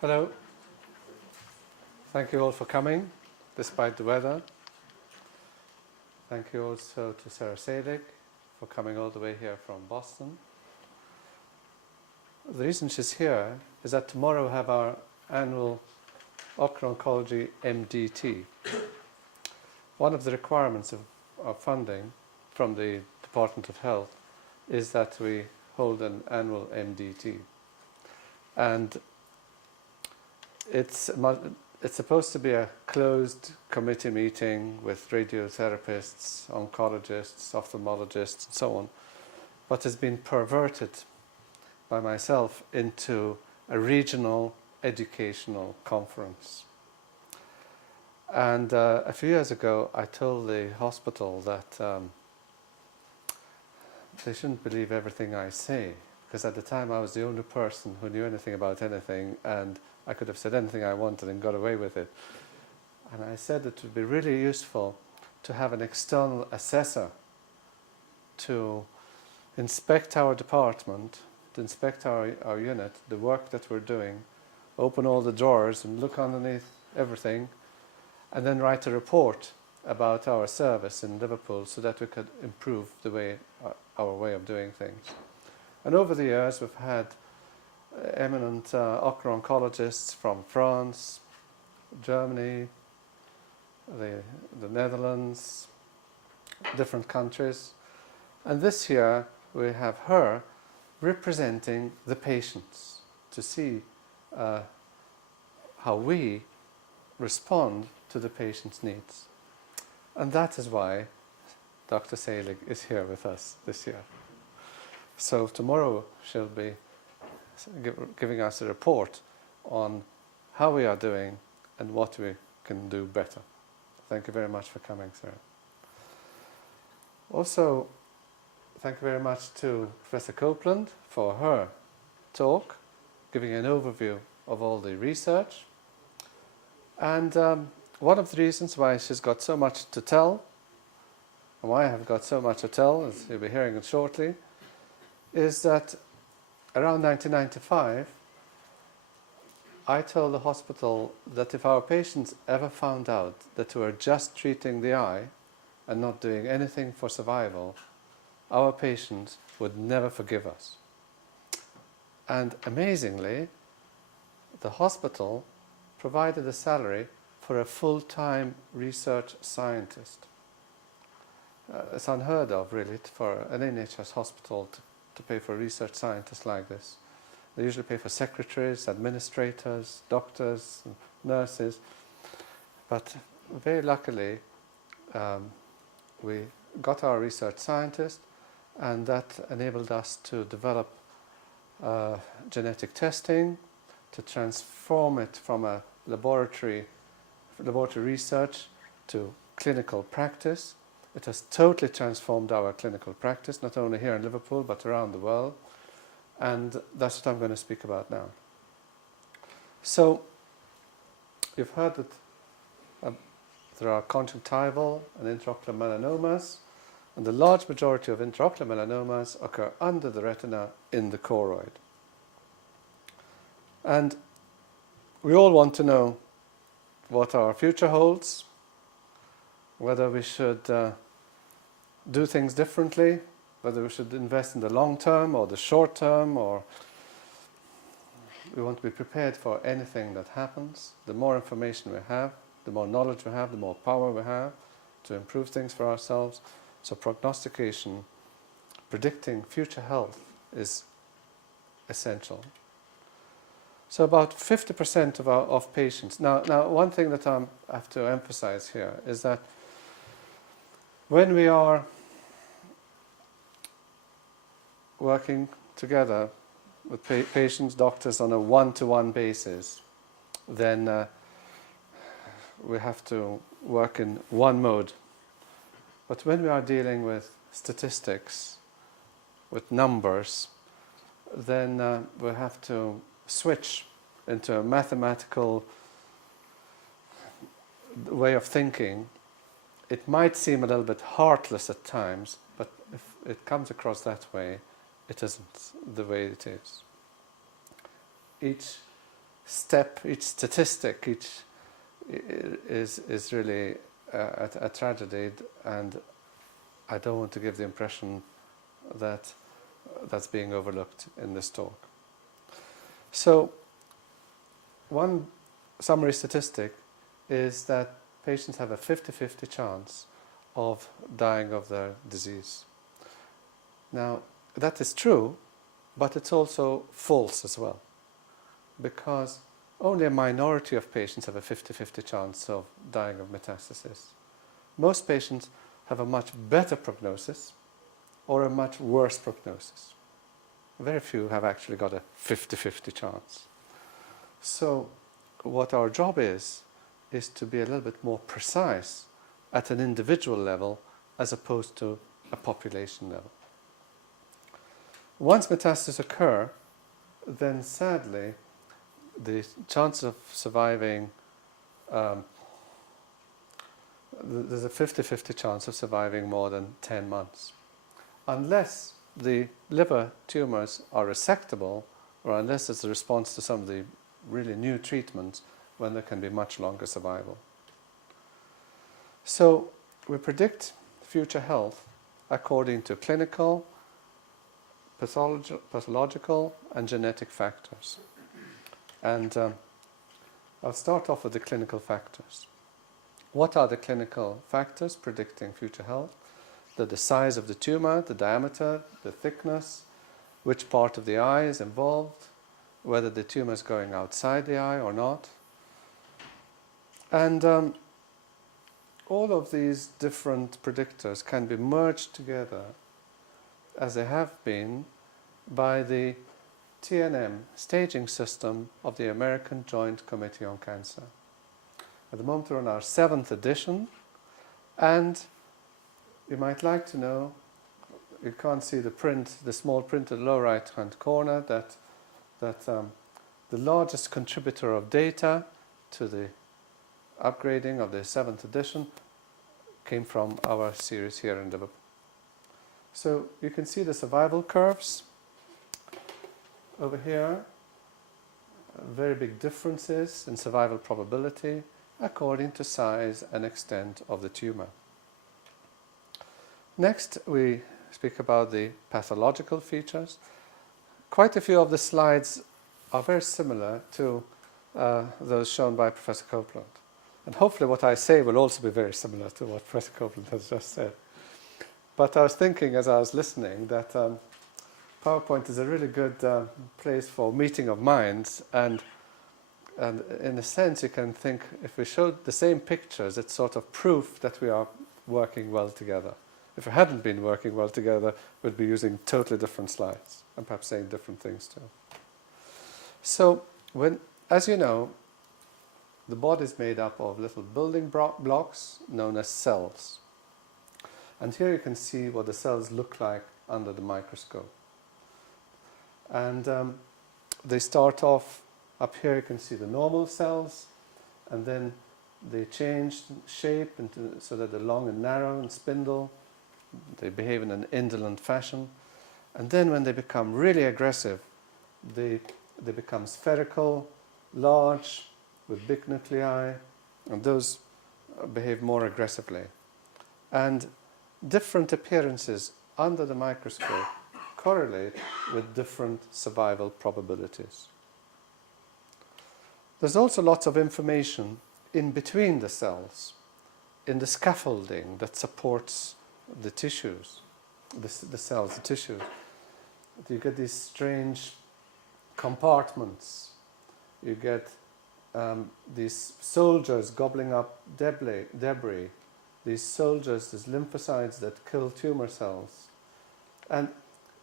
Hello. Thank you all for coming, despite the weather. Thank you also to Sarah Selig for coming all the way here from Boston. The reason she's here is that tomorrow we have our annual Ocular Oncology MDT. One of the requirements of funding from the Department of Health is that we hold an annual MDT. And it's supposed to be a closed committee meeting with radiotherapists, oncologists, ophthalmologists, and so on, but has been perverted by myself into a regional educational conference. And a few years ago, I told the hospital that they shouldn't believe everything I say, because at the time I was the only person who knew anything about anything, and I could have said anything I wanted and got away with it. And I said it would be really useful to have an external assessor to inspect our department, to inspect our unit, the work that we're doing, open all the drawers and look underneath everything, and then write a report about our service in Liverpool so that we could improve the way our way of doing things. And over the years we've had eminent ocular oncologists from France, Germany, the Netherlands, different countries. And this year we have her representing the patients to see how we respond to the patient's needs. And that is why Dr. Selig is here with us this year. So tomorrow she'll be giving us a report on how we are doing and what we can do better. Thank you very much for coming, Sarah. Also, thank you very much to Professor Copeland for her talk, giving an overview of all the research. And one of the reasons why she's got so much to tell, and why I have got so much to tell, as you'll be hearing it shortly, is that around 1995, I told the hospital that if our patients ever found out that we were just treating the eye and not doing anything for survival, our patients would never forgive us. And amazingly, the hospital provided a salary for a full-time research scientist. It's unheard of, really, for an NHS hospital to pay for a research scientist like this. They usually pay for secretaries, administrators, doctors, nurses. But very luckily, we got our research scientist, and that enabled us to develop genetic testing, to transform it from a laboratory research to clinical practice. It has totally transformed our clinical practice, not only here in Liverpool, but around the world. And that's what I'm going to speak about now. So, you've heard that there are conjunctival and intraocular melanomas, and the large majority of intraocular melanomas occur under the retina in the choroid. And we all want to know what our future holds, whether we should do things differently, whether we should invest in the long term or the short term, or we want to be prepared for anything that happens. The more information we have, the more knowledge we have, the more power we have to improve things for ourselves. So prognostication, predicting future health, is essential. So about 50% of patients. Now, one thing that I have to emphasize here is that when we are working together with patients, doctors on a one-to-one basis, then we have to work in one mode. But when we are dealing with statistics, with numbers, then we have to switch into a mathematical way of thinking. It might seem a little bit heartless at times, but if it comes across that way, it isn't the way it is. Each step, each statistic, is really a tragedy, and I don't want to give the impression that that's being overlooked in this talk. So, one summary statistic is that patients have a 50-50 chance of dying of their disease. Now, that is true, but it's also false as well, because only a minority of patients have a 50-50 chance of dying of metastasis. Most patients have a much better prognosis or a much worse prognosis. Very few have actually got a 50-50 chance. So what our job is to be a little bit more precise at an individual level as opposed to a population level. Once metastases occur, then sadly the chance of surviving, there's a 50-50 chance of surviving more than 10 months. Unless the liver tumours are resectable, or unless it's a response to some of the really new treatments, when there can be much longer survival. So we predict future health according to clinical, pathological and genetic factors. And I'll start off with the clinical factors. What are the clinical factors predicting future health? They're the size of the tumour, the diameter, the thickness, which part of the eye is involved, whether the tumour is going outside the eye or not. And all of these different predictors can be merged together, as they have been, by the TNM staging system of the American Joint Committee on Cancer. At the moment we're on our 7th edition, and you might like to know, you can't see the print, the small print in the lower right hand corner, that the largest contributor of data to the upgrading of the 7th edition came from our series here in Liverpool. So you can see the survival curves over here, very big differences in survival probability according to size and extent of the tumour. Next, we speak about the pathological features. Quite a few of the slides are very similar to those shown by Professor Copeland. And hopefully what I say will also be very similar to what Professor Copeland has just said. But I was thinking as I was listening that PowerPoint is a really good place for meeting of minds, and in a sense you can think if we showed the same pictures, it's sort of proof that we are working well together. If we hadn't been working well together, we'd be using totally different slides and perhaps saying different things too. So, as you know, the body is made up of little building blocks known as cells. And here you can see what the cells look like under the microscope. And they start off, up here you can see the normal cells, and then they change shape so that they're long and narrow and spindle. They behave in an indolent fashion. And then when they become really aggressive, they become spherical, large, with big nuclei, and those behave more aggressively. And different appearances under the microscope correlate with different survival probabilities. There's also lots of information in between the cells, in the scaffolding that supports the tissues, the cells, the tissues. You get these strange compartments. You get these soldiers gobbling up debris. These soldiers, these lymphocytes that kill tumor cells. And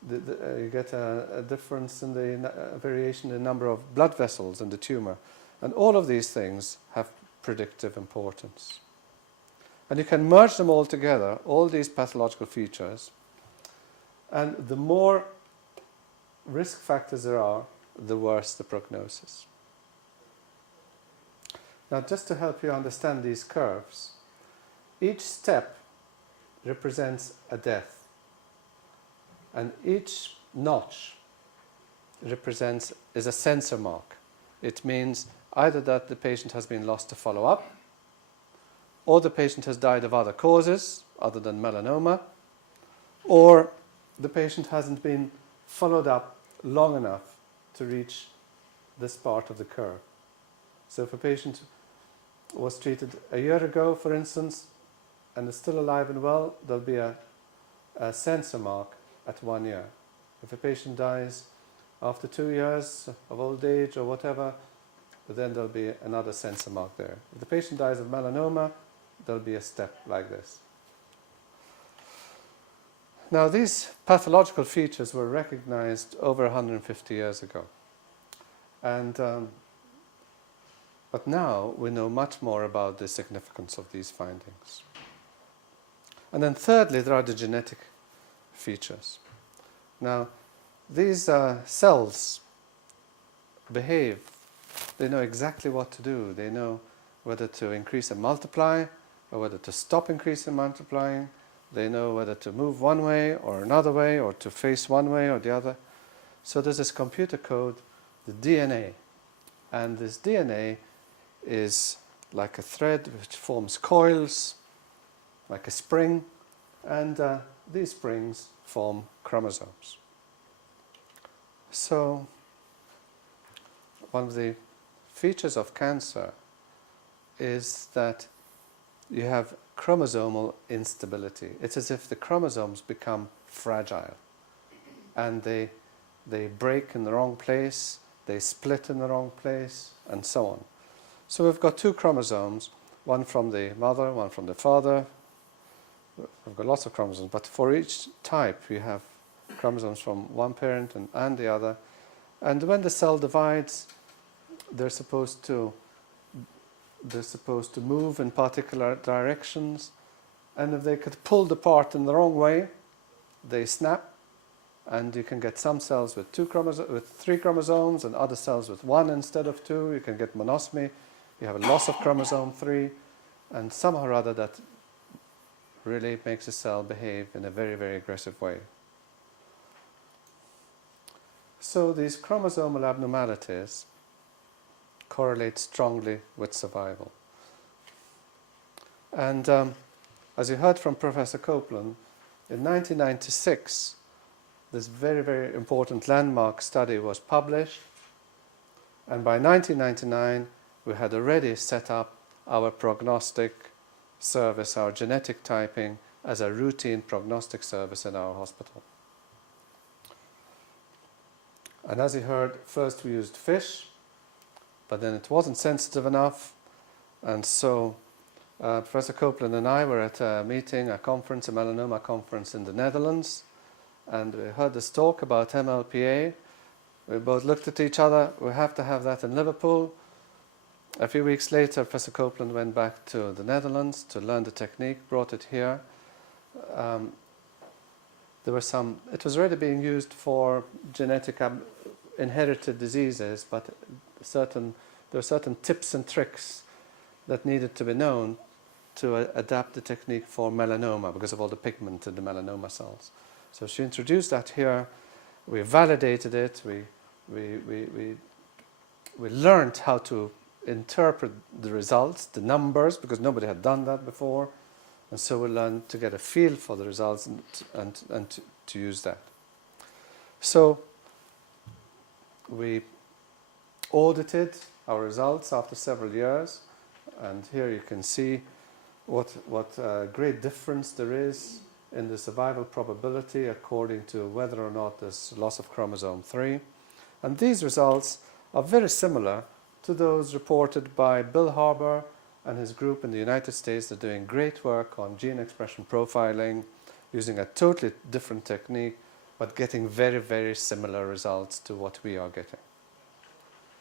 you get a difference in the variation in the number of blood vessels in the tumor. And all of these things have predictive importance. And you can merge them all together, all these pathological features, and the more risk factors there are, the worse the prognosis. Now, just to help you understand these curves, each step represents a death, and each notch is a sensor mark. it means either that the patient has been lost to follow-up, or the patient has died of other causes other than melanoma, or the patient hasn't been followed up long enough to reach this part of the curve. So if a patient was treated a year ago, for instance, and is still alive and well, there'll be a sensor mark at 1 year. If a patient dies after 2 years of old age or whatever, then there'll be another sensor mark there. If the patient dies of melanoma, there'll be a step like this. Now, these pathological features were recognized over 150 years ago. And but now we know much more about the significance of these findings. And then thirdly, there are the genetic features. Now, these cells behave. They know exactly what to do. They know whether to increase and multiply, or whether to stop increasing and multiplying. They know whether to move one way or another way, or to face one way or the other. So there's this computer code, the DNA. And this DNA is like a thread which forms coils, like a spring, and these springs form chromosomes. So one of the features of cancer is that you have chromosomal instability. It's as if the chromosomes become fragile, and they break in the wrong place, they split in the wrong place, and so on. So we've got 2 chromosomes, one from the mother, one from the father. We've got lots of chromosomes, but for each type you have chromosomes from one parent and the other. And when the cell divides, they're supposed to move in particular directions, and if they get pulled apart in the wrong way, they snap, and you can get some cells with 3 chromosomes and other cells with 1 instead of 2. You can get monosomy. You have a loss of chromosome 3, and somehow or other that really makes a cell behave in a very, very aggressive way. So these chromosomal abnormalities correlate strongly with survival. And as you heard from Professor Copeland, in 1996, this very, very important landmark study was published, and by 1999 we had already set up our prognostic service, our genetic typing, as a routine prognostic service in our hospital. And as you heard, first we used fish, but then it wasn't sensitive enough, and so Professor Copeland and I were at a meeting, a conference, a melanoma conference in the Netherlands, and we heard this talk about MLPA. We both looked at each other. We have to have that in Liverpool. A few weeks later, Professor Copeland went back to the Netherlands to learn the technique, brought it here. It was already being used for genetic inherited diseases, but there were certain tips and tricks that needed to be known to adapt the technique for melanoma because of all the pigment in the melanoma cells. So she introduced that here. We validated it. We learned how to interpret the results, the numbers, because nobody had done that before, and so we learned to get a feel for the results and to use that. So we audited our results after several years, and here you can see what great difference there is in the survival probability according to whether or not there's loss of chromosome 3. And these results are very similar to those reported by Bill Harbour and his group in the United States. They're doing great work on gene expression profiling using a totally different technique, but getting very, very similar results to what we are getting.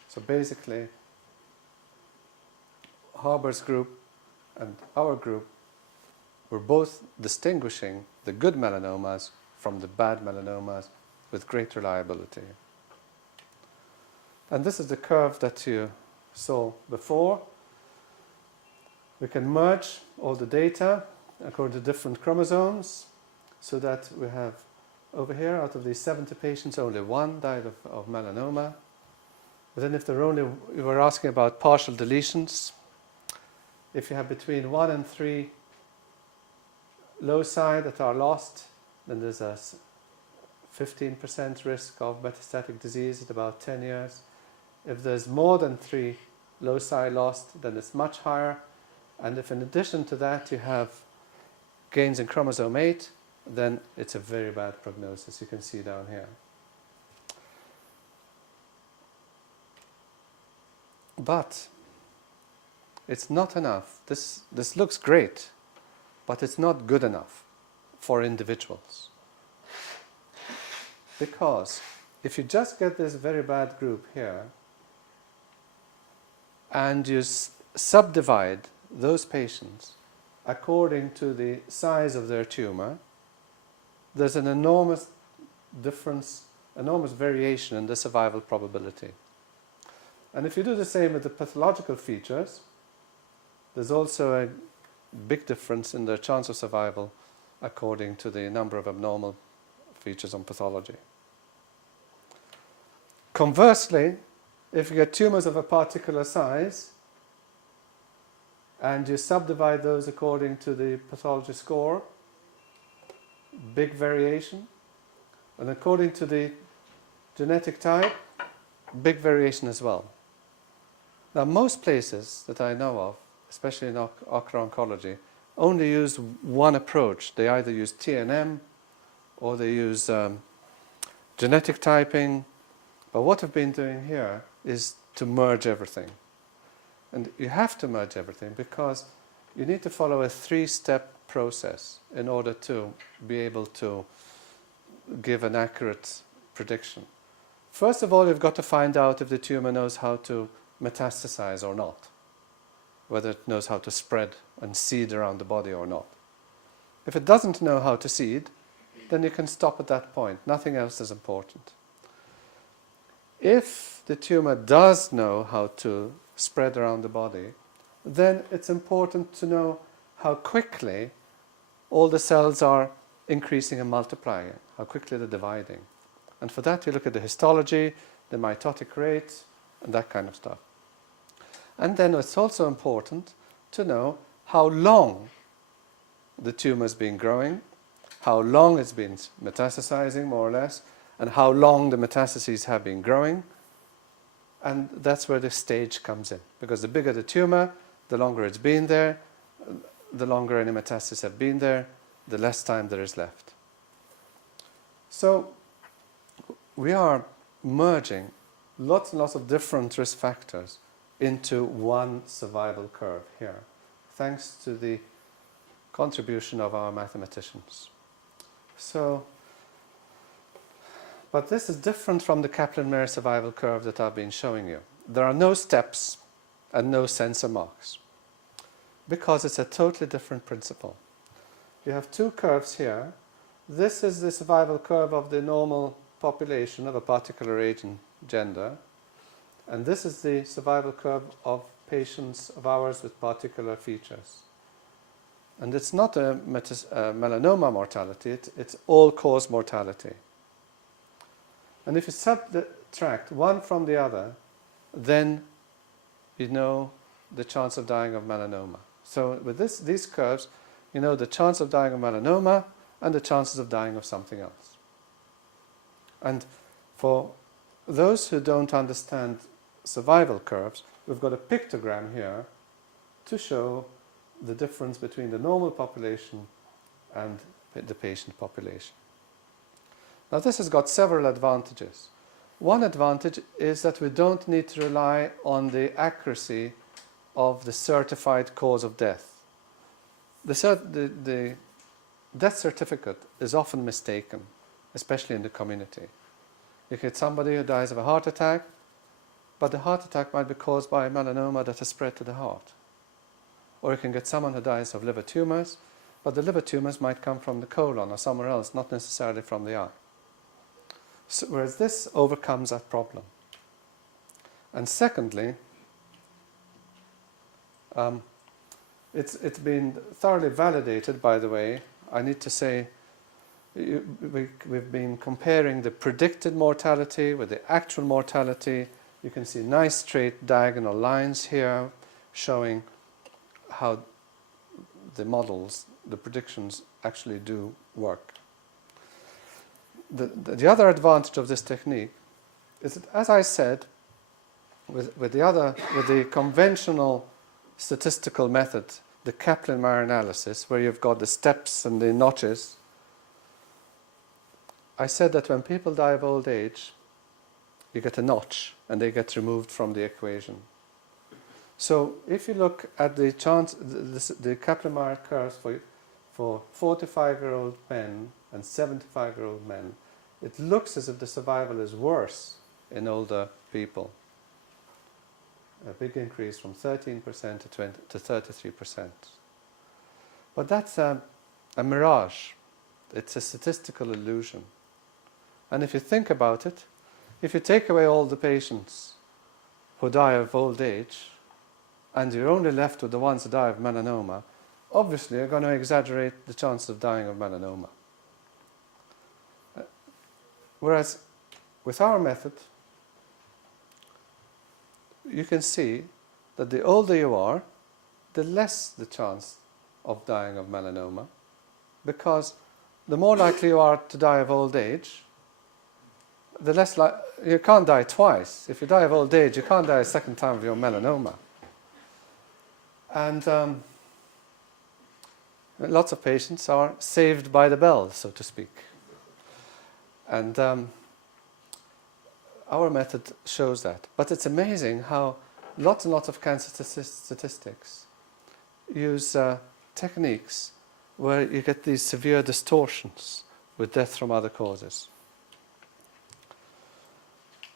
So basically, Harbour's group and our group were both distinguishing the good melanomas from the bad melanomas with great reliability. And this is the curve that you saw before. We can merge all the data according to different chromosomes, so that we have over here, out of these 70 patients, only 1 died of melanoma. But then if we were asking about partial deletions, if you have between 1 and 3 loci that are lost, then there's a 15% risk of metastatic disease at about 10 years. If there's more than 3 loci lost, then it's much higher. And if in addition to that you have gains in chromosome 8, then it's a very bad prognosis. You can see down here. But it's not enough. This looks great, but it's not good enough for individuals. Because if you just get this very bad group here, and you subdivide those patients according to the size of their tumor, there's an enormous difference, enormous variation in the survival probability. And if you do the same with the pathological features, there's also a big difference in their chance of survival according to the number of abnormal features on pathology. Conversely, if you get tumors of a particular size and you subdivide those according to the pathology score, big variation, and according to the genetic type, big variation as well. Now, most places that I know of, especially in ocular oncology, only use one approach. They either use TNM or they use genetic typing. But what I've been doing here is to merge everything. And you have to merge everything because you need to follow a 3-step process in order to be able to give an accurate prediction. First of all, you've got to find out if the tumor knows how to metastasize or not, whether it knows how to spread and seed around the body or not. If it doesn't know how to seed, then you can stop at that point. Nothing else is important. If the tumor does know how to spread around the body, then it's important to know how quickly all the cells are increasing and multiplying, how quickly they're dividing. And for that, you look at the histology, the mitotic rate, and that kind of stuff. And then it's also important to know how long the tumor has been growing, how long it's been metastasizing, more or less, and how long the metastases have been growing. And that's where the stage comes in. Because the bigger the tumor, the longer it's been there, the longer any metastases have been there, the less time there is left. So we are merging lots and lots of different risk factors into one survival curve here, thanks to the contribution of our mathematicians. But this is different from the Kaplan-Meier survival curve that I've been showing you. There are no steps and no sensor marks because it's a totally different principle. You have 2 curves here. This is the survival curve of the normal population of a particular age and gender. And this is the survival curve of patients of ours with particular features. And it's not a melanoma mortality, it's all-cause mortality. And if you subtract one from the other, then you know the chance of dying of melanoma. So with these curves, you know the chance of dying of melanoma and the chances of dying of something else. And for those who don't understand survival curves, we've got a pictogram here to show the difference between the normal population and the patient population. Now this has got several advantages. One advantage is that we don't need to rely on the accuracy of the certified cause of death. The death certificate is often mistaken, especially in the community. You get somebody who dies of a heart attack, but the heart attack might be caused by a melanoma that has spread to the heart. Or you can get someone who dies of liver tumors, but the liver tumors might come from the colon or somewhere else, not necessarily from the eye. So, whereas this overcomes that problem. And secondly, it's been thoroughly validated, by the way. I need to say, we've been comparing the predicted mortality with the actual mortality You can see nice straight diagonal lines here showing how the models, the predictions actually do work. The other advantage of this technique is that, as I said, with the conventional statistical method, the Kaplan-Meier analysis, where you've got the steps and the notches, I said that when people die of old age, you get a notch and they get removed from the equation. So if you look at the Kaplan-Meier curves for 45-year-old men and 75-year-old men, it looks as if the survival is worse in older people. A big increase from 13% to 33%. But that's a mirage. It's a statistical illusion. And if you think about it, if you take away all the patients who die of old age, and you're only left with the ones who die of melanoma, obviously you're going to exaggerate the chance of dying of melanoma. Whereas with our method, you can see that the older you are, the less the chance of dying of melanoma, because the more likely you are to die of old age, the less you can't die twice. If you die of old age, you can't die a second time of your melanoma. And lots of patients are saved by the bell, so to speak. And our method shows that. But it's amazing how lots and lots of cancer statistics use techniques where you get these severe distortions with death from other causes.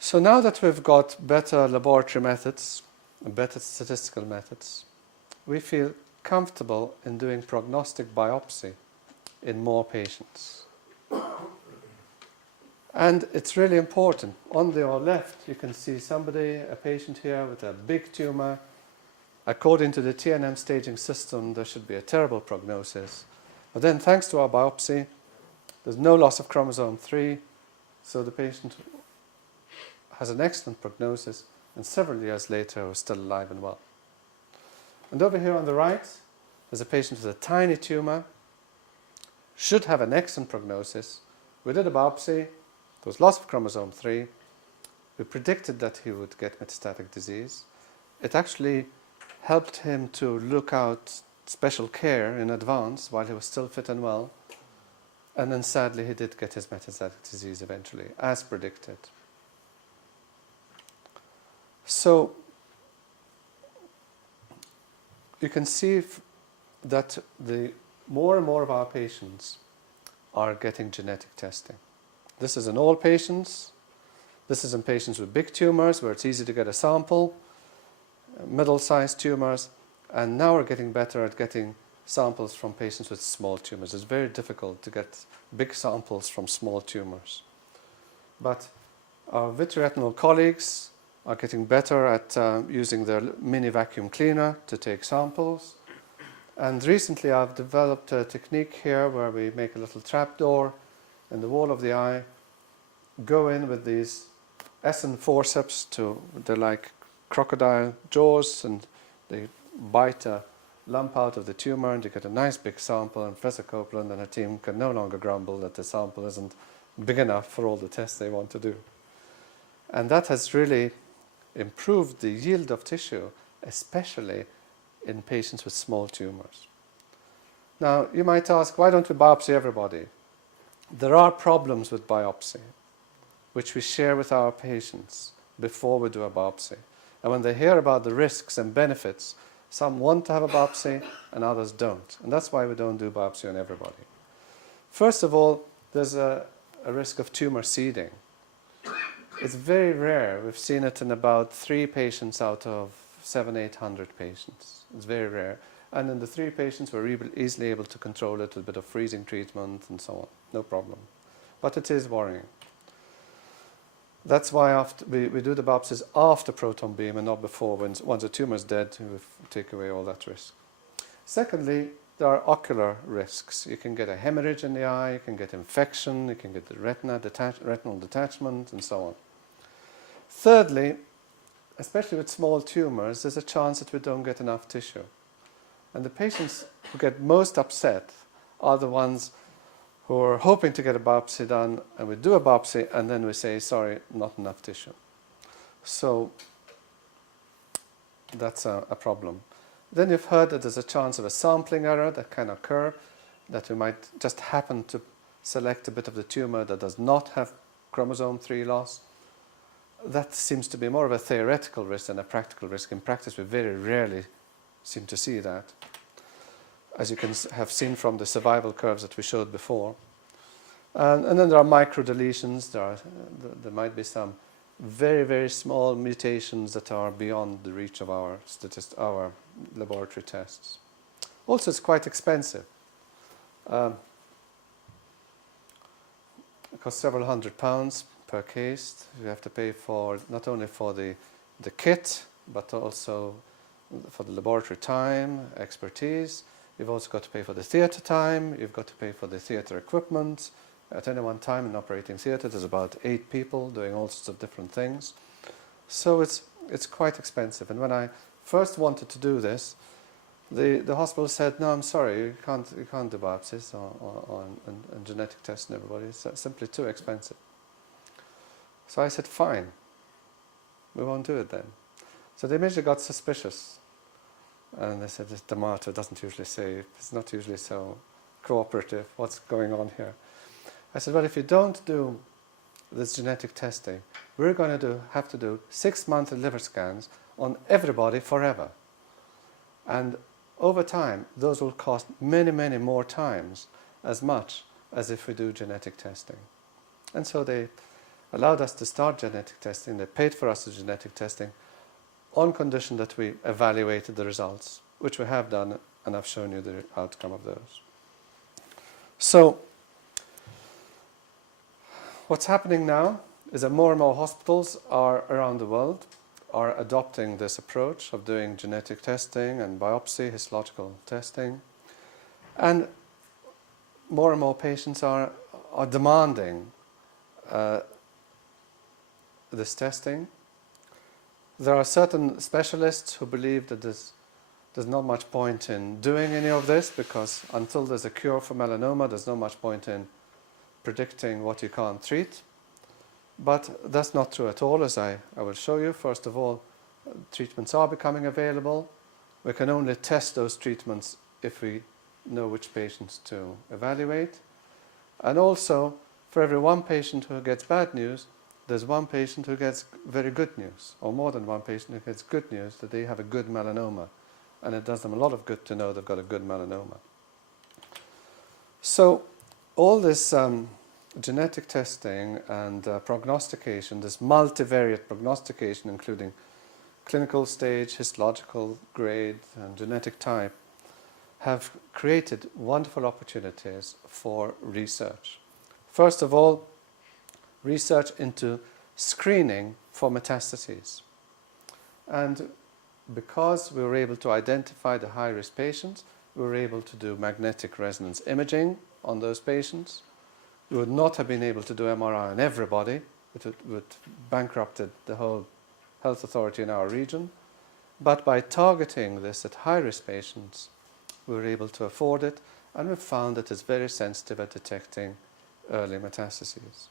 So now that we've got better laboratory methods, and better statistical methods, we feel comfortable in doing prognostic biopsy in more patients. And it's really important. On your left, you can see a patient here with a big tumor. According to the TNM staging system, there should be a terrible prognosis. But then, thanks to our biopsy, there's no loss of chromosome 3, so the patient has an excellent prognosis, and several years later was still alive and well. And over here on the right, there's a patient with a tiny tumor, should have an excellent prognosis. We did a biopsy, there was loss of chromosome 3. We predicted that he would get metastatic disease. It actually helped him to look out special care in advance while he was still fit and well. And then sadly he did get his metastatic disease eventually, as predicted. So you can see that the more and more of our patients are getting genetic testing. This is in all patients. This is in patients with big tumors where it's easy to get a sample, middle-sized tumors, and now we're getting better at getting samples from patients with small tumors. It's very difficult to get big samples from small tumors. But our vitreoretinal colleagues are getting better at using their mini vacuum cleaner to take samples. And recently I've developed a technique here where we make a little trapdoor in the wall of the eye, go in with these Essen forceps they're like crocodile jaws, and they bite a lump out of the tumor and you get a nice big sample, and Professor Copeland and her team can no longer grumble that the sample isn't big enough for all the tests they want to do. And that has really improved the yield of tissue, especially in patients with small tumors. Now, you might ask, why don't we biopsy everybody? There are problems with biopsy, which we share with our patients before we do a biopsy. And when they hear about the risks and benefits, some want to have a biopsy and others don't. And that's why we don't do biopsy on everybody. First of all, there's a risk of tumor seeding. It's very rare. We've seen it in about 3 patients out of 700-800 patients. It's very rare. And in the 3 patients, we're easily able to control it with a bit of freezing treatment and so on. No problem. But it is worrying. That's why we do the biopsies after proton beam and not before. Once the tumor is dead, we take away all that risk. Secondly, there are ocular risks. You can get a hemorrhage in the eye, you can get infection, you can get the retinal detachment, and so on. Thirdly, especially with small tumours, there's a chance that we don't get enough tissue. And the patients who get most upset are the ones who are hoping to get a biopsy done, and we do a biopsy, and then we say, sorry, not enough tissue. So that's a problem. Then you've heard that there's a chance of a sampling error that can occur, that we might just happen to select a bit of the tumour that does not have chromosome 3 loss. That seems to be more of a theoretical risk than a practical risk. In practice, we very rarely seem to see that, as you can have seen from the survival curves that we showed before. And then there are microdeletions. There might be some very, very small mutations that are beyond the reach of our laboratory tests. Also, it's quite expensive. It costs several £100 per case. You have to pay for not only for the kit, but also for the laboratory time, expertise. You've also got to pay for the theatre time. You've got to pay for the theatre equipment. At any one time in operating theatre, there's about 8 people doing all sorts of different things. So it's quite expensive. And when I first wanted to do this, the hospital said, no, I'm sorry, you can't do biopsies and genetic tests on everybody. It's simply too expensive. So I said, fine, we won't do it then. So they immediately got suspicious. And they said, Damato doesn't usually say, it's not usually so cooperative, what's going on here? I said, well, if you don't do this genetic testing, we're going to have to do 6 monthly liver scans on everybody forever. And over time, those will cost many, many more times as much as if we do genetic testing. And so they allowed us to start genetic testing. They paid for us the genetic testing on condition that we evaluated the results, which we have done, and I've shown you the outcome of those. So what's happening now is that more and more hospitals around the world are adopting this approach of doing genetic testing and biopsy, histological testing. And more patients are demanding this testing. There are certain specialists who believe that there's not much point in doing any of this, because until there's a cure for melanoma, there's not much point in predicting what you can't treat. But that's not true at all, as I will show you. First of all, treatments are becoming available. We can only test those treatments if we know which patients to evaluate. And also, for every one patient who gets bad news, there's one patient who gets very good news, or more than one patient who gets good news that they have a good melanoma. And it does them a lot of good to know they've got a good melanoma. So all this genetic testing and prognostication, this multivariate prognostication, including clinical stage, histological grade, and genetic type, have created wonderful opportunities for research. First of all, research into screening for metastases. And because we were able to identify the high-risk patients, we were able to do magnetic resonance imaging on those patients. We would not have been able to do MRI on everybody. It would bankrupted the whole health authority in our region. But by targeting this at high-risk patients, we were able to afford it, and we found that it's very sensitive at detecting early metastases.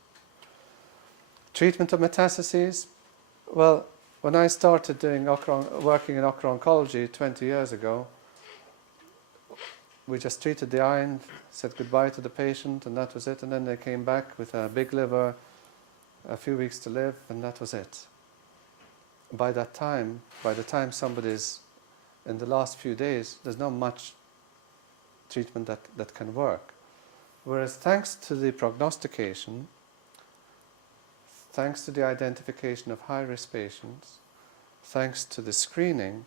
Treatment of metastases, well, when I started working in ocular oncology 20 years ago, we just treated the eye and said goodbye to the patient, and that was it. And then they came back with a big liver, a few weeks to live, and that was it. By the time somebody's in the last few days, there's not much treatment that can work. Whereas thanks to the prognostication, thanks to the identification of high-risk patients, thanks to the screening,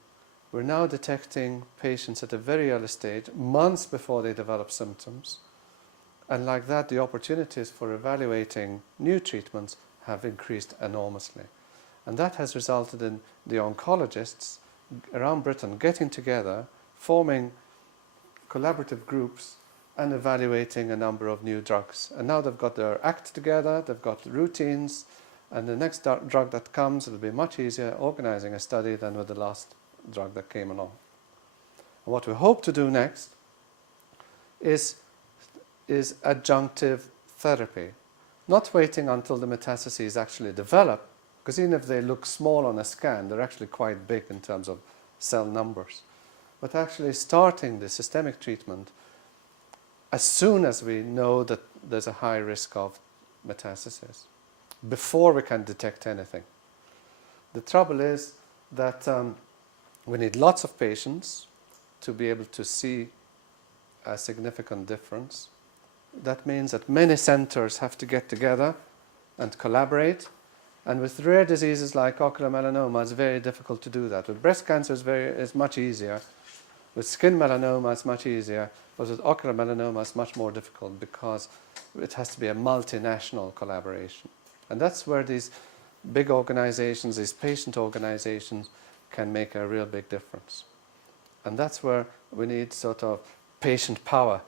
we're now detecting patients at a very early stage, months before they develop symptoms. And like that, the opportunities for evaluating new treatments have increased enormously. And that has resulted in the oncologists around Britain getting together, forming collaborative groups and evaluating a number of new drugs. And now they've got their act together, they've got routines, And the next drug that comes, it'll be much easier organizing a study than with the last drug that came along. And what we hope to do next is adjunctive therapy. Not waiting until the metastases actually develop, because even if they look small on a scan, they're actually quite big in terms of cell numbers. But actually starting the systemic treatment as soon as we know that there's a high risk of metastasis, before we can detect anything. The trouble is that we need lots of patients to be able to see a significant difference. That means that many centers have to get together and collaborate. And with rare diseases like ocular melanoma, it's very difficult to do that. With breast cancer, it's much easier. With skin melanoma, it's much easier. But with ocular melanoma, it's much more difficult because it has to be a multinational collaboration. And that's where these big organizations, these patient organizations, can make a real big difference. And that's where we need sort of patient power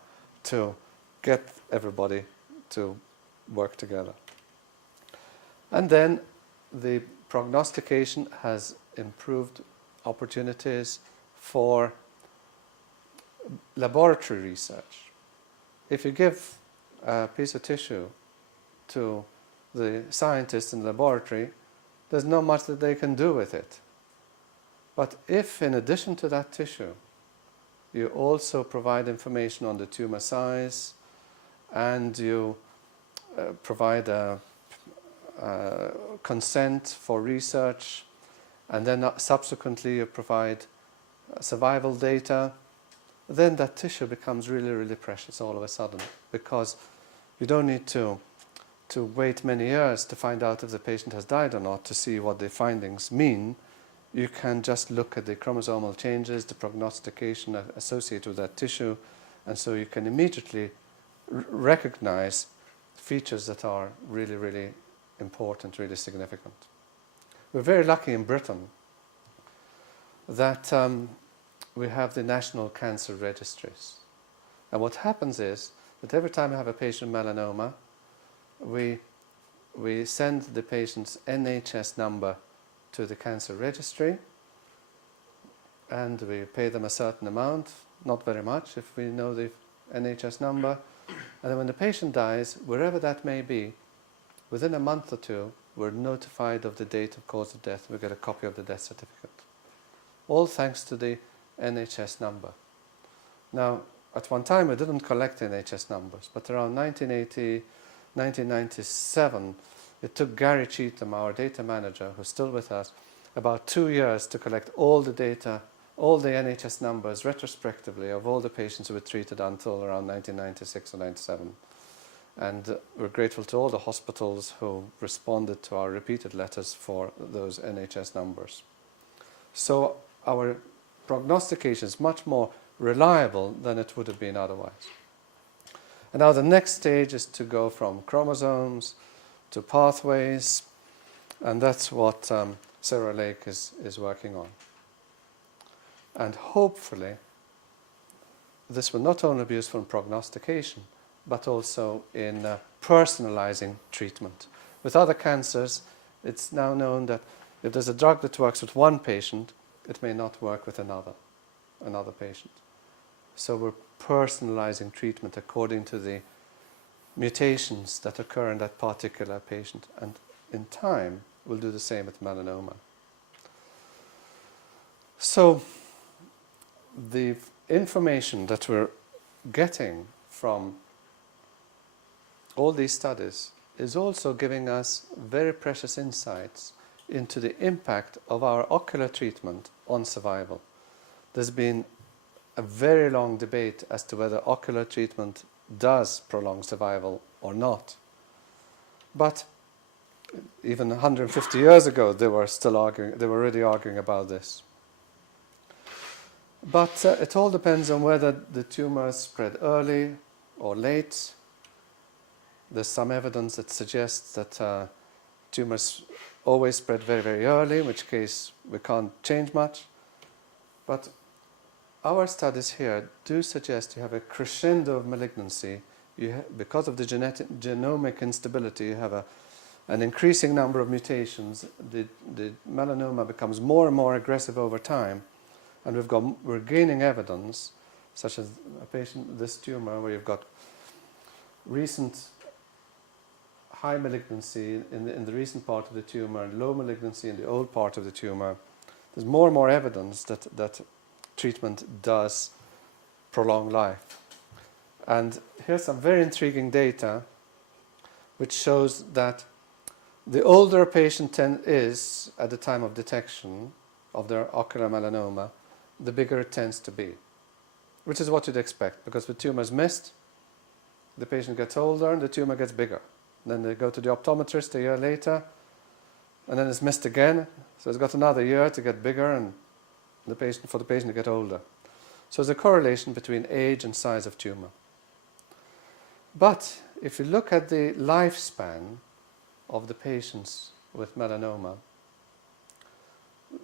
to get everybody to work together. And then the prognostication has improved opportunities for laboratory research. If you give a piece of tissue to the scientists in the laboratory, there's not much that they can do with it. But if, in addition to that tissue, you also provide information on the tumor size, and you provide a consent for research, and then subsequently you provide survival data, then that tissue becomes really, really precious all of a sudden, because you don't need to wait many years to find out if the patient has died or not to see what the findings mean. You can just look at the chromosomal changes, the prognostication associated with that tissue, and so you can immediately recognize features that are really, really important, really significant. We're very lucky in Britain that we have the national cancer registries. And what happens is that every time we have a patient with melanoma, we send the patient's NHS number to the cancer registry, and we pay them a certain amount, not very much if we know the NHS number. And then when the patient dies, wherever that may be, within a month or two, we're notified of the date of cause of death. We get a copy of the death certificate. All thanks to the NHS number. Now, at one time we didn't collect NHS numbers, but around 1980, 1997, it took Gary Cheetham, our data manager, who's still with us, about 2 years to collect all the data, all the NHS numbers retrospectively of all the patients who were treated until around 1996 or 97. And we're grateful to all the hospitals who responded to our repeated letters for those NHS numbers. So our prognostication is much more reliable than it would have been otherwise. And now the next stage is to go from chromosomes to pathways, and that's what Sarah Lake is working on. And hopefully this will not only be useful in prognostication, but also in personalizing treatment. With other cancers, it's now known that if there's a drug that works with one patient, it may not work with another patient. So we're personalizing treatment according to the mutations that occur in that particular patient. And in time, we'll do the same with melanoma. So the information that we're getting from all these studies is also giving us very precious insights into the impact of our ocular treatment on survival. There's been a very long debate as to whether ocular treatment does prolong survival or not. But even 150 years ago, they were already arguing about this. But it all depends on whether the tumors spread early or late. There's some evidence that suggests that tumors always spread very, very early, in which case we can't change much. But our studies here do suggest you have a crescendo of malignancy. Because of the genomic instability, you have an increasing number of mutations, the melanoma becomes more and more aggressive over time, and we're gaining evidence, such as a patient, this tumor, where you've got recent high malignancy in the recent part of the tumor, and low malignancy in the old part of the tumor. There's more and more evidence that treatment does prolong life. And here's some very intriguing data which shows that the older a patient is at the time of detection of their ocular melanoma, the bigger it tends to be, which is what you'd expect, because the tumor is missed, the patient gets older and the tumor gets bigger. Then they go to the optometrist a year later, and then it's missed again, so it's got another year to get bigger and for the patient to get older. So there's a correlation between age and size of tumor. But if you look at the lifespan of the patients with melanoma,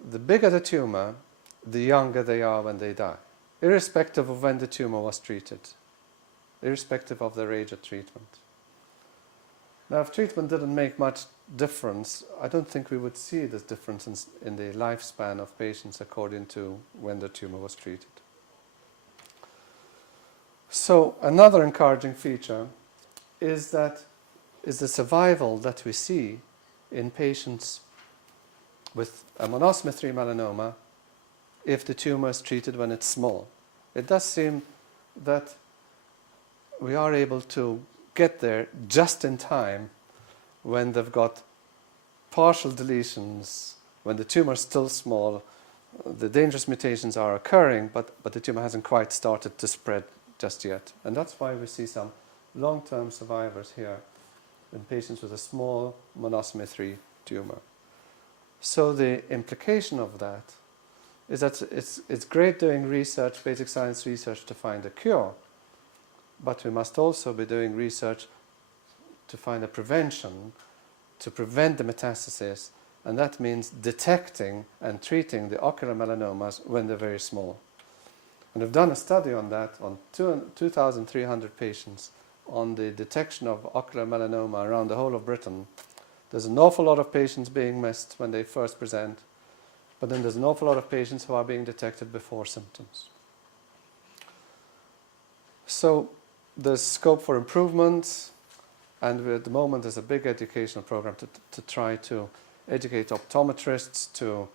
the bigger the tumor, the younger they are when they die, irrespective of when the tumor was treated, irrespective of their age of treatment. Now, if treatment didn't make much difference, I don't think we would see this difference in the lifespan of patients according to when the tumor was treated. So another encouraging feature is the survival that we see in patients with a monosomy 3 melanoma if the tumor is treated when it's small. It does seem that we are able to get there just in time when they've got partial deletions, when the tumor is still small, the dangerous mutations are occurring, but the tumor hasn't quite started to spread just yet. And that's why we see some long-term survivors here in patients with a small monosomy 3 tumor. So the implication of that is that it's great doing research, basic science research, to find a cure, but we must also be doing research to find a prevention, to prevent the metastasis, and that means detecting and treating the ocular melanomas when they're very small. And we've done a study on that, on 2,300 patients, on the detection of ocular melanoma around the whole of Britain. There's an awful lot of patients being missed when they first present, but then there's an awful lot of patients who are being detected before symptoms. So there's scope for improvement, and at the moment there's a big educational program to try to educate optometrists to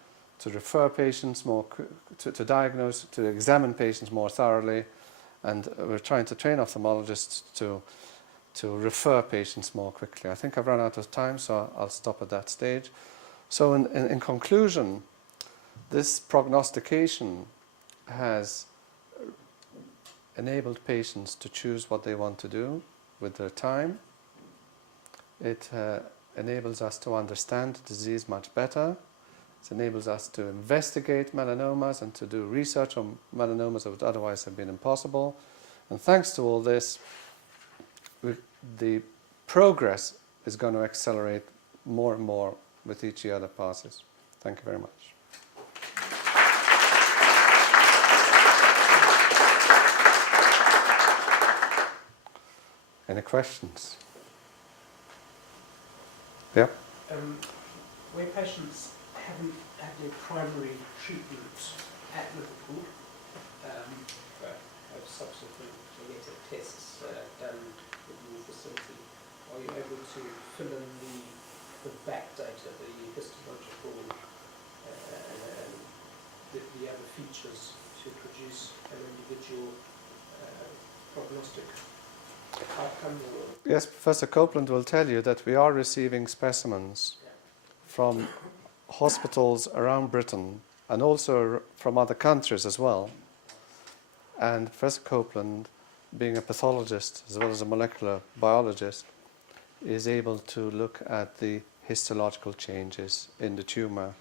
refer patients more, to diagnose, to examine patients more thoroughly, and we're trying to train ophthalmologists to refer patients more quickly. I think I've run out of time, so I'll stop at that stage. So in conclusion, this prognostication has enabled patients to choose what they want to do with their time. It enables us to understand the disease much better. It enables us to investigate melanomas and to do research on melanomas that would otherwise have been impossible. And thanks to all this, the progress is going to accelerate more and more with each year that passes. Thank you very much. Any questions? Yeah? Where patients haven't had their primary treatment at Liverpool, but have subsequent genetic tests done with your facility, are you able to fill in the back data, the histological, the other features to produce an individual prognostic outcome? Yes, Professor Copeland will tell you that we are receiving specimens from hospitals around Britain and also from other countries as well. And Professor Copeland, being a pathologist as well as a molecular biologist, is able to look at the histological changes in the tumor.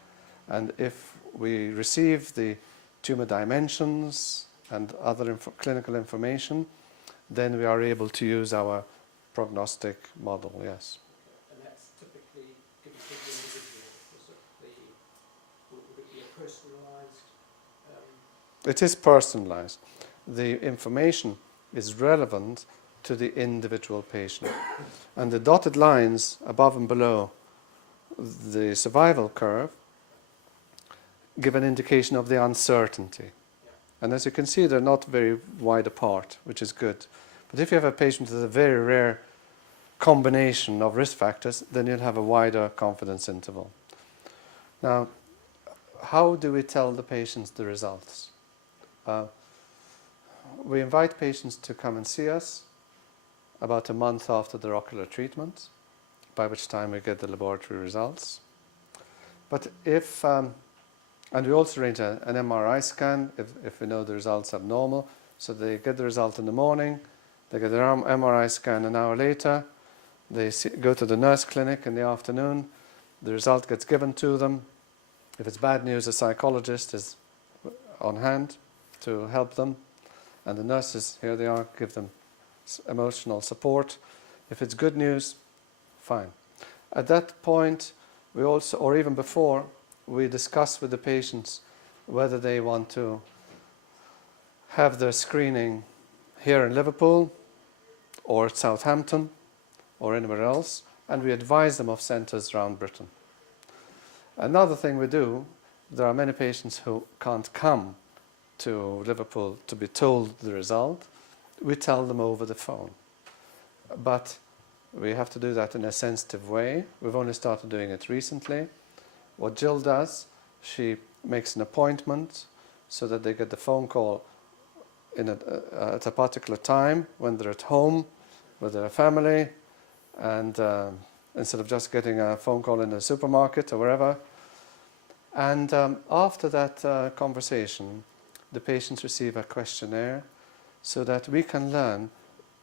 And if we receive the tumor dimensions and other clinical information, then we are able to use our prognostic model, yes. And that's typically given to the individual. Would it be a personalised? It is personalised. The information is relevant to the individual patient. And the dotted lines above and below the survival curve give an indication of the uncertainty. And as you can see, they're not very wide apart, which is good. But if you have a patient with a very rare combination of risk factors, then you'll have a wider confidence interval. Now, how do we tell the patients the results? We invite patients to come and see us about a month after their ocular treatment, by which time we get the laboratory results. But if, and we also arrange an MRI scan if we know the results are abnormal. So they get the result in the morning, they get their MRI scan an hour later, they go to the nurse clinic in the afternoon, the result gets given to them. If it's bad news, a psychologist is on hand to help them, and the nurses, here they are, give them emotional support. If it's good news, fine. At that point, we also, or even before, we discuss with the patients whether they want to have their screening here in Liverpool or Southampton or anywhere else, and we advise them of centres around Britain. Another thing we do, there are many patients who can't come to Liverpool to be told the result. We tell them over the phone. But we have to do that in a sensitive way. We've only started doing it recently. What Jill does, she makes an appointment so that they get the phone call at a particular time when they're at home with their family, and instead of just getting a phone call in the supermarket or wherever. And after that conversation, the patients receive a questionnaire so that we can learn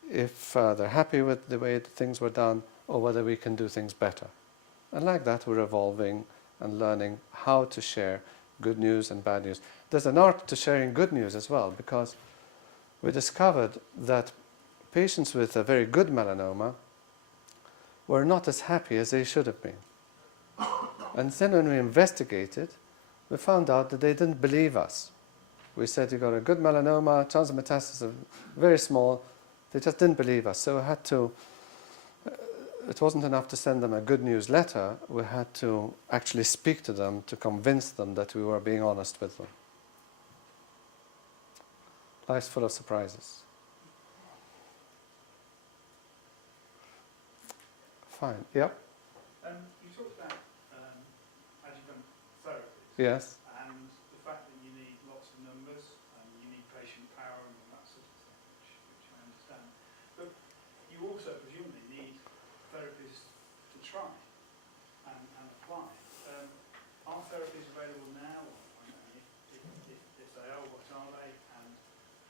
if they're happy with the way things were done or whether we can do things better. And like that, we're evolving and learning how to share good news and bad news. There's an art to sharing good news as well, because we discovered that patients with a very good melanoma were not as happy as they should have been. And then when we investigated, we found out that they didn't believe us. We said, you've got a good melanoma, chance of metastasis are very small. They just didn't believe us. So we had to, it wasn't enough to send them a good news letter. We had to actually speak to them to convince them that we were being honest with them. Life's full of surprises. Fine. Yep. You talked about adjuvant therapies. Yes. And the fact that you need lots of numbers and you need patient power and that sort of thing, which I understand. But you also presumably need therapies to try and apply. Are therapies available now? If they are, what are they? And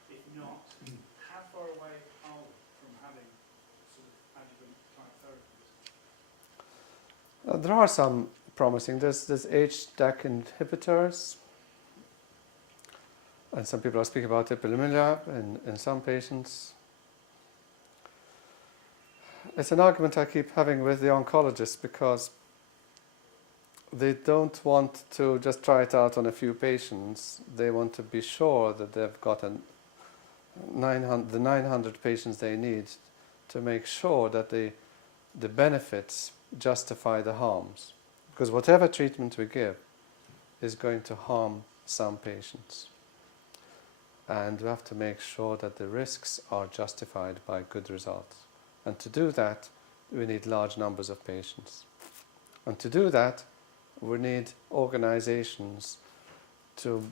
if not, how far away are we from having sort of adjuvant type therapies? There are some promising. There's HDAC inhibitors, and some people are speaking about ipilimumab in some patients. It's an argument I keep having with the oncologists, because they don't want to just try it out on a few patients. They want to be sure that they've got the 900 patients they need to make sure that the benefits justify the harms. Because whatever treatment we give is going to harm some patients. And we have to make sure that the risks are justified by good results. And to do that, we need large numbers of patients. And to do that, we need organizations to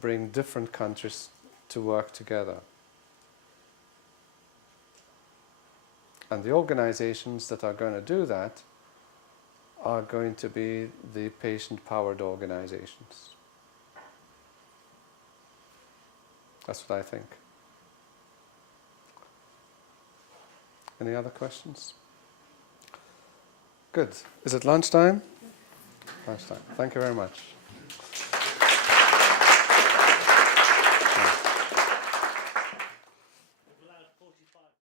bring different countries to work together. And the organizations that are going to do that are going to be the patient-powered organizations. That's what I think. Any other questions? Good. Is it lunchtime? Lunchtime. Thank you very much.